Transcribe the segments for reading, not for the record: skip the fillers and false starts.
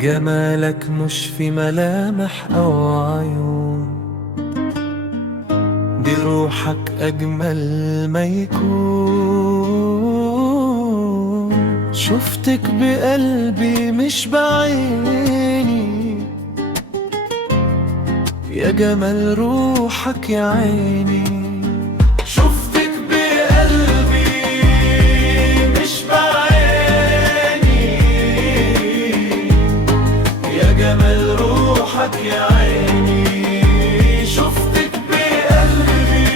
جمالك مش في ملامح أو عيون، دي روحك أجمل ما يكون. شفتك بقلبي مش بعيني، يا جمال روحك يا عيني. شفتك بقلبي مش بعيني، يا جمال روحك يا عيني. شفتك بقلبي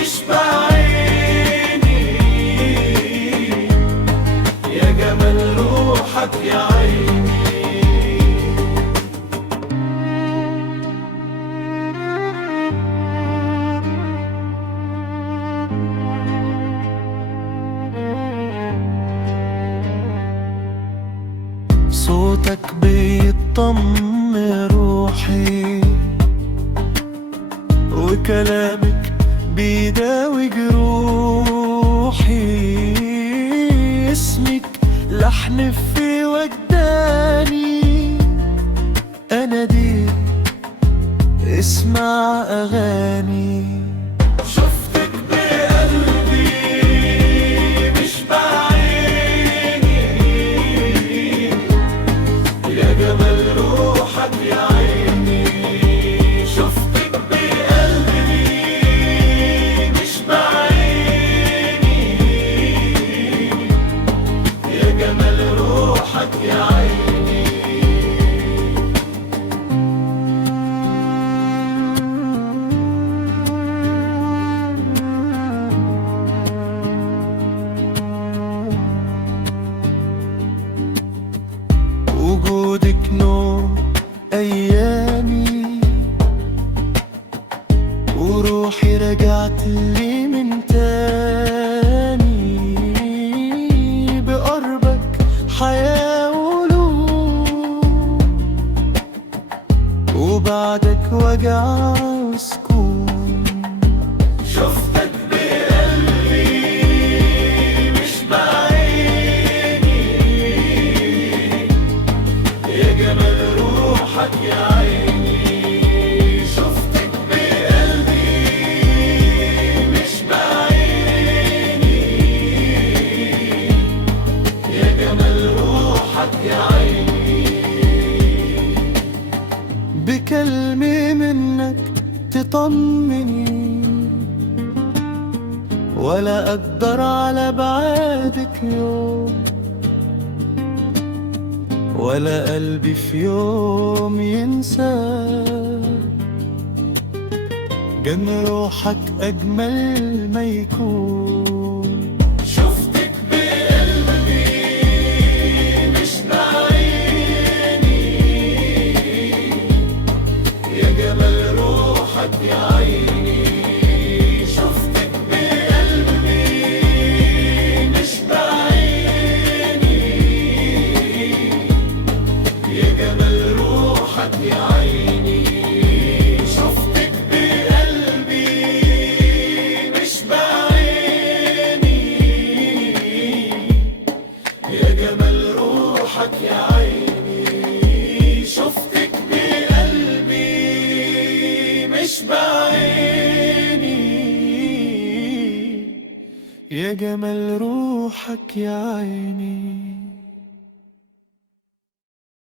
مش بعيني، يا جمال روحك يا عيني. صوتك بيطمن روحي، وكلامك بيداوي جروحي. اسمك لحن في وجداني، أنا دي اسمع أغاني. شفتك بقلبي مش بعيني، يا جمال روحك يا عيني. شفتك بقلبي مش بعيني، يا جمال روحك يا عيني. وجودك نور أيامي، وروحي رجعت لي من تاني. بقربك حياة ولوم، وبعدك وجع وسكون. شفتك بقلبي مش بعيني، يا جمال روحك يا عيني. شفتك بقلبي مش بعيني، يا جمال روحك يا عيني. بكلمة منك تطمني، ولا أقدر على بعادك يوم، ولا قلبي في يوم ينسى. جمال روحك أجمل ما يكون. شفتك بقلبي مش بعيني، يا جمال روحك يا عيني. شفتك بقلبي مش بعيني، يا جمال روحك يا عيني. شفتك بقلبي مش بعيني، يا جمال روحك يا عيني. شفتك بقلبي مش بعيني، يا جمال روحك يا عيني.